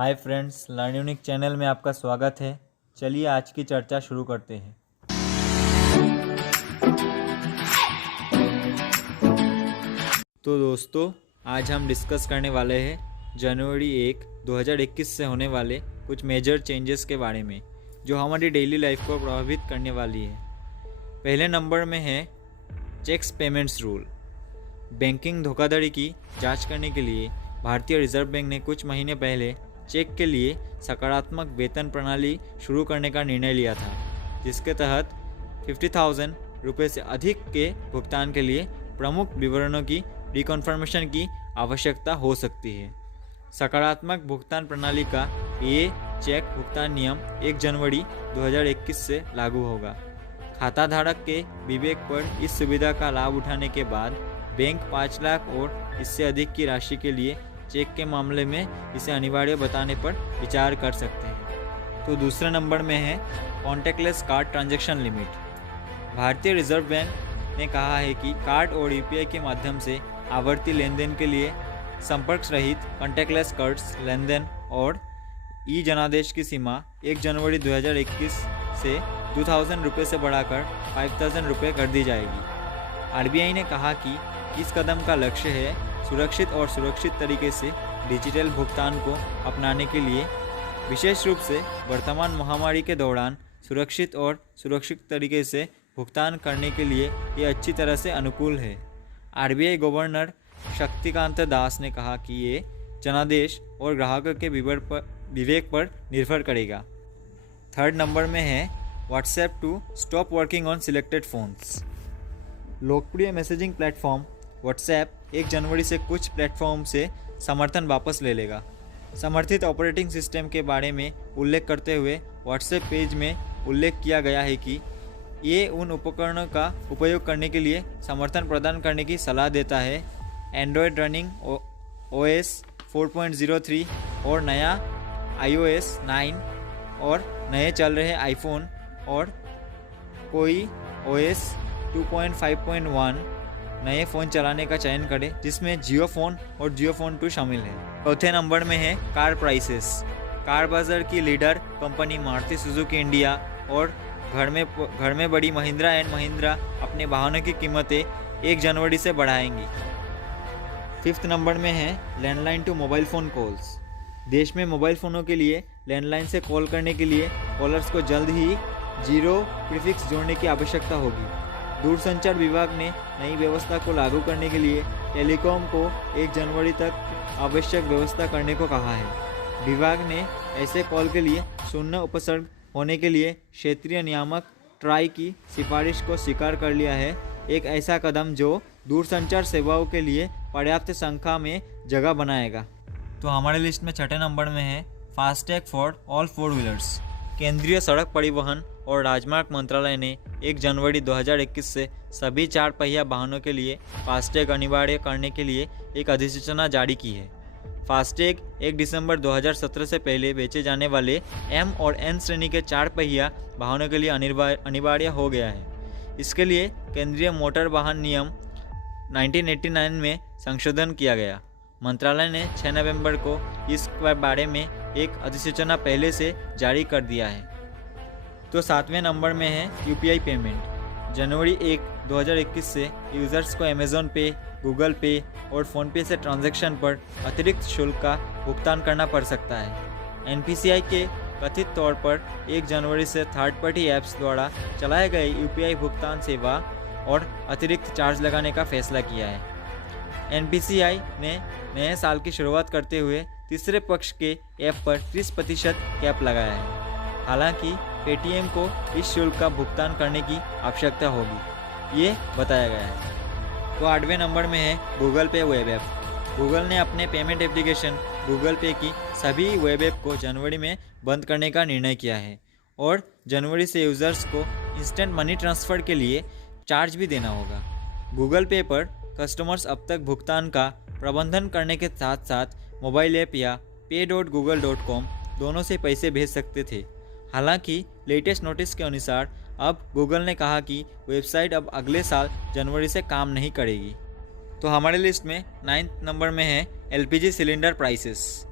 Hi friends, learn unique channel में आपका स्वागत है। चलिए आज की चर्चा शुरू करते हैं। तो दोस्तों, आज हम डिस्कस करने वाले हैं जनवरी 1, 2021 से होने वाले कुछ मेजर चेंजेस के बारे में जो हमारी डेली लाइफ को प्रभावित करने वाली है। पहले नंबर में है चेक्स पेमेंट्स रूल। बैंकिंग धोखाधड़ी की जांच करने के लिए भारतीय रिजर्व बैंक ने कुछ महीने पहले चेक के लिए सकारात्मक वेतन प्रणाली शुरू करने का निर्णय लिया था, जिसके तहत 50,000 रुपये से अधिक के भुगतान के लिए प्रमुख विवरणों की रिकन्फर्मेशन की आवश्यकता हो सकती है। सकारात्मक भुगतान प्रणाली का ये चेक भुगतान नियम 1 जनवरी 2021 से लागू होगा। खाता धारक के विवेक पर इस सुविधा का लाभ उठाने के बाद बैंक 5 लाख और इससे अधिक की राशि के लिए चेक के मामले में इसे अनिवार्य बताने पर विचार कर सकते हैं। तो दूसरे नंबर में है कॉन्टैक्टलेस कार्ड ट्रांजैक्शन लिमिट। भारतीय रिजर्व बैंक ने कहा है कि कार्ड और यूपीआई के माध्यम से आवर्ती लेन देन के लिए संपर्क रहित कॉन्टैक्टलेस कार्ड्स लेन देन और ई जनादेश की सीमा 1 जनवरी 2021 से 2,000 रुपये से बढ़ाकर 5,000 रुपये कर दी जाएगी। आरबीआई ने कहा कि इस कदम का लक्ष्य है सुरक्षित तरीके से डिजिटल भुगतान को अपनाने के लिए, विशेष रूप से वर्तमान महामारी के दौरान सुरक्षित तरीके से भुगतान करने के लिए ये अच्छी तरह से अनुकूल है। आरबीआई गवर्नर शक्तिकांत दास ने कहा कि ये जनादेश और ग्राहकों के विवेक पर निर्भर करेगा। थर्ड नंबर में है WhatsApp to stop working on selected phones. लोकप्रिय मैसेजिंग प्लेटफॉर्म व्हाट्सएप 1 जनवरी से कुछ प्लेटफॉर्म से समर्थन वापस ले लेगा। समर्थित ऑपरेटिंग सिस्टम के बारे में उल्लेख करते हुए व्हाट्सएप पेज में उल्लेख किया गया है कि ये उन उपकरणों का उपयोग करने के लिए समर्थन प्रदान करने की सलाह देता है एंड्रॉयड रनिंग OS 4.03 और नया iOS 9 और नए चल रहे आईफोन और कोई OS 2.5.1 नए फ़ोन चलाने का चयन करें जिसमें जियो फ़ोन और जियो फ़ोन 2 शामिल है। चौथे नंबर में है कार प्राइसेस। कार बाजार की leader company Maruti Suzuki India और घर में बड़ी महिंद्रा एंड महिंद्रा अपने वाहनों की कीमतें 1 जनवरी से बढ़ाएंगी। फिफ्थ नंबर में है landline to mobile phone calls. देश में मोबाइल फ़ोनों के लिए लैंडलाइन से कॉल करने के लिए कॉलर्स को जल्द ही 0 प्रीफिक्स जोड़ने की आवश्यकता होगी। दूरसंचार विभाग ने नई व्यवस्था को लागू करने के लिए टेलीकॉम को 1 जनवरी तक आवश्यक व्यवस्था करने को कहा है। विभाग ने ऐसे कॉल के लिए शून्य उपसर्ग होने के लिए क्षेत्रीय नियामक ट्राई की सिफारिश को स्वीकार कर लिया है, एक ऐसा कदम जो दूरसंचार सेवाओं के लिए पर्याप्त संख्या में जगह बनाएगा। तो हमारे लिस्ट में छठे नंबर में है फास्टैग फॉर ऑल 4 व्हीलर्स। केंद्रीय सड़क परिवहन और राजमार्ग मंत्रालय ने 1 जनवरी 2021 से सभी 4 पहिया वाहनों के लिए फास्टैग अनिवार्य करने के लिए एक अधिसूचना जारी की है। फास्टैग 1 दिसंबर 2017 से पहले बेचे जाने वाले M और N श्रेणी के 4 पहिया वाहनों के लिए अनिवार्य हो गया है। इसके लिए केंद्रीय मोटर वाहन नियम 1989 में संशोधन किया गया। मंत्रालय ने 6 नवंबर को इस बारे में एक अधिसूचना पहले से जारी कर दिया है। तो 7वें नंबर में है यूपीआई पेमेंट। जनवरी 1, 2021 से यूज़र्स को अमेज़ॉन पे, गूगल पे और फ़ोनपे से ट्रांजैक्शन पर अतिरिक्त शुल्क का भुगतान करना पड़ सकता है। एनपीसीआई के कथित तौर पर 1 जनवरी से थर्ड पार्टी ऐप्स द्वारा चलाए गए यूपीआई भुगतान सेवा और अतिरिक्त चार्ज लगाने का फैसला किया है। एनपीसीआई ने नए साल की शुरुआत करते हुए तीसरे पक्ष के ऐप पर 30% कैप लगाया है। हालांकि पेटीएम को इस शुल्क का भुगतान करने की आवश्यकता होगी, ये बताया गया है। तो 8वें नंबर में है गूगल पे वेब ऐप। गूगल ने अपने पेमेंट एप्लीकेशन गूगल पे की सभी वेब ऐप को जनवरी में बंद करने का निर्णय किया है और जनवरी से यूज़र्स को इंस्टेंट मनी ट्रांसफ़र के लिए चार्ज भी देना होगा। गूगल पे पर कस्टमर्स अब तक भुगतान का प्रबंधन करने के साथ साथ मोबाइल ऐप या pay.google.com दोनों से पैसे भेज सकते थे। हालांकि लेटेस्ट नोटिस के अनुसार अब गूगल ने कहा कि वेबसाइट अब अगले साल जनवरी से काम नहीं करेगी। तो हमारे लिस्ट में 9th नंबर में है LPG cylinder prices.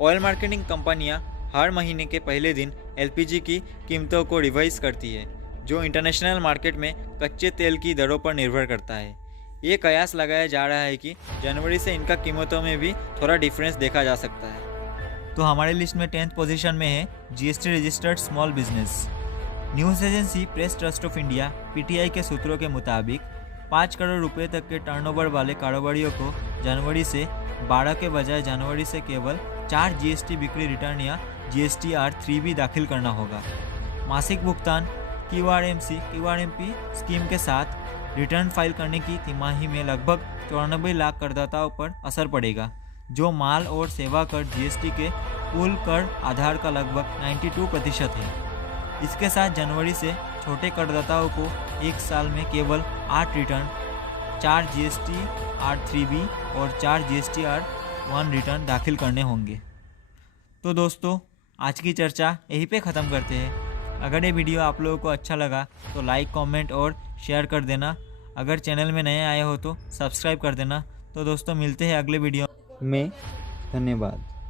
Oil marketing कंपनियां हर महीने के पहले दिन एलपीजी की कीमतों को रिवाइज करती है, जो इंटरनेशनल मार्केट में कच्चे तेल की दरों पर निर्भर करता है। ये कयास लगाया जा रहा है कि जनवरी से इनका कीमतों में भी थोड़ा डिफरेंस देखा जा सकता है। तो हमारे लिस्ट में 10th पोजीशन में है GST registered small business. News agency press trust of India PTI के सूत्रों के मुताबिक 5 करोड़ रुपए तक के टर्नओवर वाले कारोबारियों को जनवरी से 12 के बजाय जनवरी से केवल 4 जीएसटी बिक्री रिटर्न या GSTR 3B दाखिल करना होगा। मासिक भुगतान क्यूआरएमपी स्कीम के साथ रिटर्न फाइल करने की तिमाही में लगभग 94 लाख करदाताओं पर असर पड़ेगा, जो माल और सेवा कर जीएसटी के कुल कर आधार का लगभग 92% है। इसके साथ जनवरी से छोटे करदाताओं को एक साल में केवल 8 रिटर्न, 4 GSTR 3B और 4 GSTR 1 रिटर्न दाखिल करने होंगे। तो दोस्तों, आज की चर्चा यहीं पे ख़त्म करते हैं। अगर ये वीडियो आप लोगों को अच्छा लगा तो लाइक, कमेंट और शेयर कर देना। अगर चैनल में नए आए हो तो सब्सक्राइब कर देना। तो दोस्तों, मिलते हैं अगले वीडियो में। धन्यवाद।